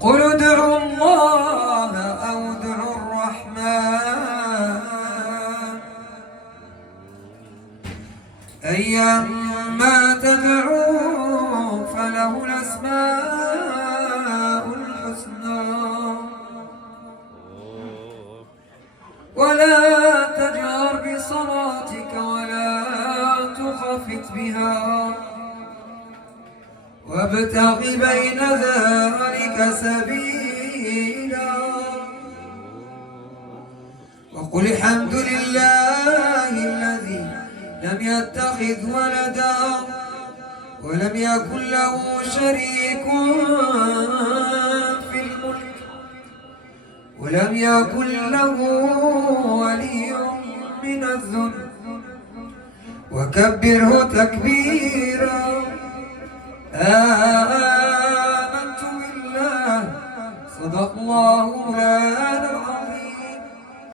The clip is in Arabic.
قل ادعوا الله أو ادعوا الرحمن أيما تدعوا فله الأسماء الحسنى ولا تجهر بصلاتك ولا تخفت بها وابتغ بين ذلك سبيلا وقل الحمد لله الذي لم يتخذ ولدا ولم يكن له شريك في الملك ولم يكن له ولي من الذل وكبره تكبيرا آمنت بالله صدق الله مولانا العظيم.